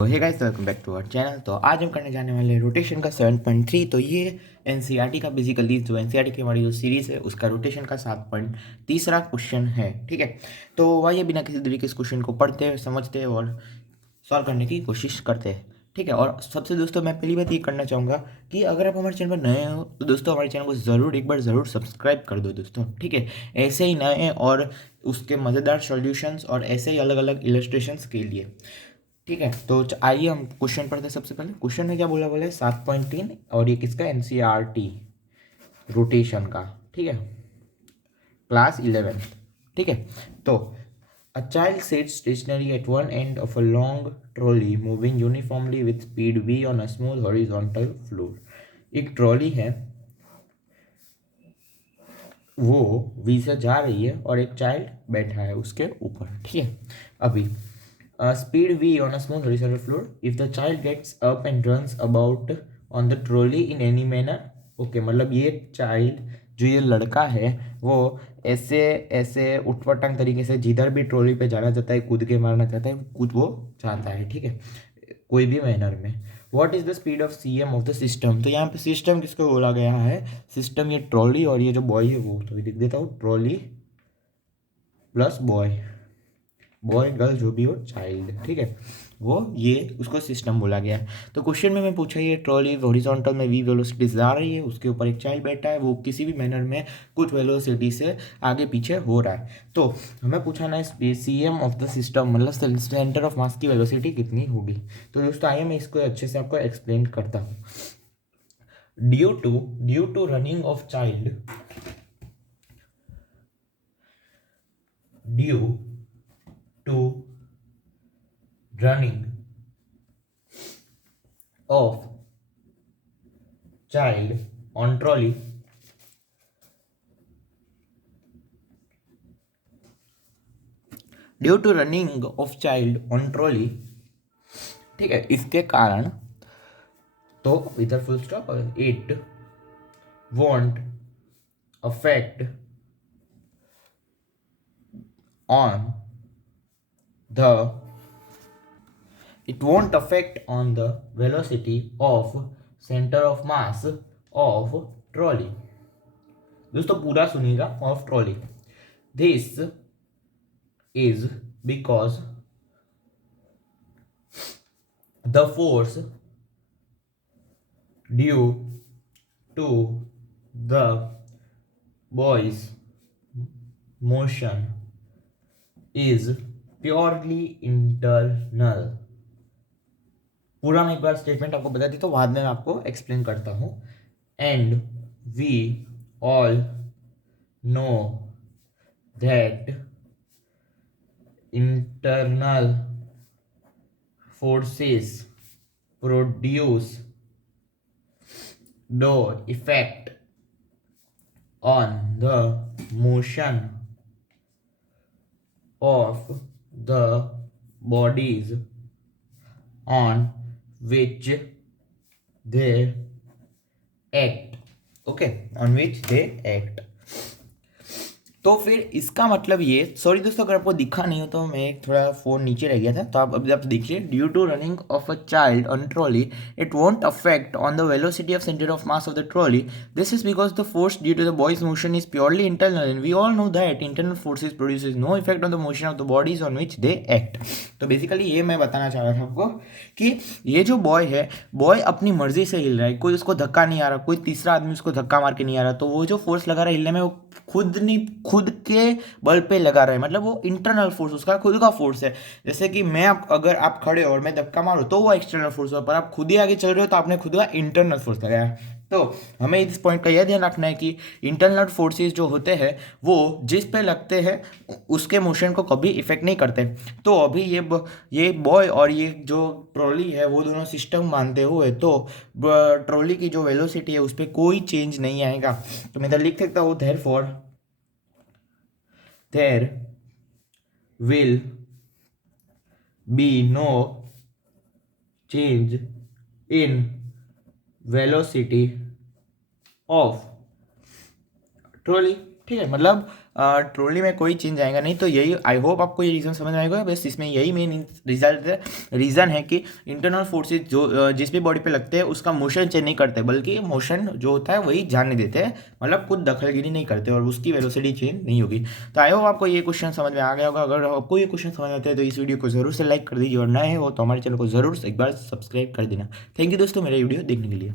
तो hey guys, welcome back to our channel. तो आज हम करने जाने वाले रोटेशन का 7.3। तो ये एनसीईआरटी का बेसिकली जो एनसीईआरटी की हमारी जो सीरीज़ है उसका रोटेशन का 7.3 क्वेश्चन है। ठीक है, तो वही बिना किसी देरी के इस क्वेश्चन को पढ़ते हैं, समझते हैं और सॉल्व करने की कोशिश करते हैं। ठीक है, और सबसे दोस्तों मैं पहली बात ये करना चाहूँगा कि अगर आप हमारे चैनल पर नए हो तो दोस्तों हमारे चैनल को ज़रूर एक बार ज़रूर सब्सक्राइब कर दो दोस्तों। ठीक है, ऐसे ही नए और उसके मज़ेदार सॉल्यूशंस और ऐसे ही अलग अलग इलस्ट्रेशंस के लिए। ठीक है, तो आइए हम क्वेश्चन पढ़ते हैं। सबसे पहले क्वेश्चन में क्या बोला बोला है 7.3, और ये किसका एनसीईआरटी रोटेशन का। ठीक है, क्लास 11। ठीक है, तो a child sits stationary at one end of a long trolley moving uniformly with speed v on a smooth horizontal floor। एक ट्रॉली है, वो v से जा रही है और एक चाइल्ड बैठा है उसके ऊपर। ठीक है, अभी speed v on a smooth horizontal floor if the child gets up and runs about on the trolley in any manner। Okay, मतलब ये चाइल्ड जो ये लड़का है वो ऐसे ऐसे उठपटांग तरीके से जिधर भी ट्रॉली पे जाना चाहता है, कूद के मारना चाहता है, कुछ वो चाहता है। ठीक है, कोई भी मैनर में। What is the speed of CM of the system. तो यहाँ पे सिस्टम किसको बोला गया है, सिस्टम ये ट्रॉली और ये जो बॉय है वो, तो लिख देता हूँ trolley plus boy, boy girl जो भी हो चाइल्ड। ठीक है, वो ये उसको सिस्टम बोला गया है। तो क्वेश्चन में मैं पूछा ये ट्रॉली हॉरिजॉन्टल में वी वेलोसिटी जा रही है, उसके ऊपर एक चाइल्ड बैठा है, वो किसी भी मैनर में कुछ वेलोसिटी से आगे पीछे हो रहा है। तो हमें पूछाना है सीएम ऑफ द सिस्टम, मतलब सेंटर ऑफ मास की वेलोसिटी कितनी होगी। तो दोस्तों आइए मैं इसको अच्छे से आपको एक्सप्लेन करता हूँ। Due to running of child, due to running of child on trolley, due to running of child on trolley. ठीक है, इसके कारण, तो इधर full stop, it won't affect on the it won't affect on the velocity of center of mass of trolley। दोस्तों पूरा सुनिएगा, of trolley. This is because the force due to the boy's motion is purely internal। पूरा मैं एक बार statement आपको बता दी तो बाद में मैं आपको एक्सप्लेन करता हूँ। And we all know that internal forces produce no effect on the motion of the bodies on which they act। okay, on which they act। तो फिर इसका मतलब ये, सॉरी दोस्तों अगर आपको दिखा नहीं हो तो मैं एक थोड़ा फोन नीचे रह गया था, तो आप अभी आप देखिए, due to running of a child on trolley it won't affect on the velocity of centre of mass of the trolley. This is because the force due to the boy's motion is purely internal and we all know that internal forces produces no effect on the motion of the bodies on which they act. तो basically ये मैं बताना चाह रहा था आपको कि ये जो बॉय है, बॉय अपनी मर्जी से हिल रहा है, कोई उसको धक्का नहीं आ रहा, कोई तीसरा आदमी उसको धक्का मार के नहीं आ रहा। तो वो जो फोर्स लगा रहा है हिलने में, वो खुद के बल पे लगा रहा है, मतलब वो इंटरनल फोर्स उसका खुद का फोर्स है। जैसे कि मैं अगर आप खड़े हो और मैं धक्का मारूं तो वो एक्सटर्नल फोर्स है, पर आप खुद ही आगे चल रहे हो तो आपने खुद का इंटरनल फोर्स लगाया है। तो हमें इस पॉइंट का यह ध्यान रखना है कि इंटरनल फोर्सेस जो होते हैं वो जिस पे लगते हैं उसके मोशन को कभी इफेक्ट नहीं करते। तो अभी ये बॉय और ये जो ट्रॉली है वो दोनों सिस्टम मानते हुए, तो ट्रॉली की जो वेलोसिटी है उस पर कोई चेंज नहीं आएगा। तो मैं इधर लिख सकता हूँ therefore there will be no change in velocity of trolley। ठीक है, मतलब ट्रोली में कोई चेंज आएगा नहीं। तो यही, आई होप आपको ये रीज़न समझ में आएगा। बस इसमें यही मेन रीज़न है कि इंटरनल फोर्सेज जो जिस भी बॉडी पे लगते हैं उसका मोशन चेंज नहीं करते, बल्कि मोशन जो होता है वही जाने देते हैं, मतलब खुद दखलगिरी नहीं करते और उसकी वेलोसिटी चेंज नहीं होगी। तो आई होप आपको ये क्वेश्चन समझ में आ गया होगा। अगर आपको ये क्वेश्चन समझ आते हैं तो इस वीडियो को जरूर से लाइक कर दीजिए, और नए हो तो हमारे चैनल को जरूर से एक बार सब्सक्राइब कर देना। थैंक यू दोस्तों मेरे वीडियो देखने के लिए।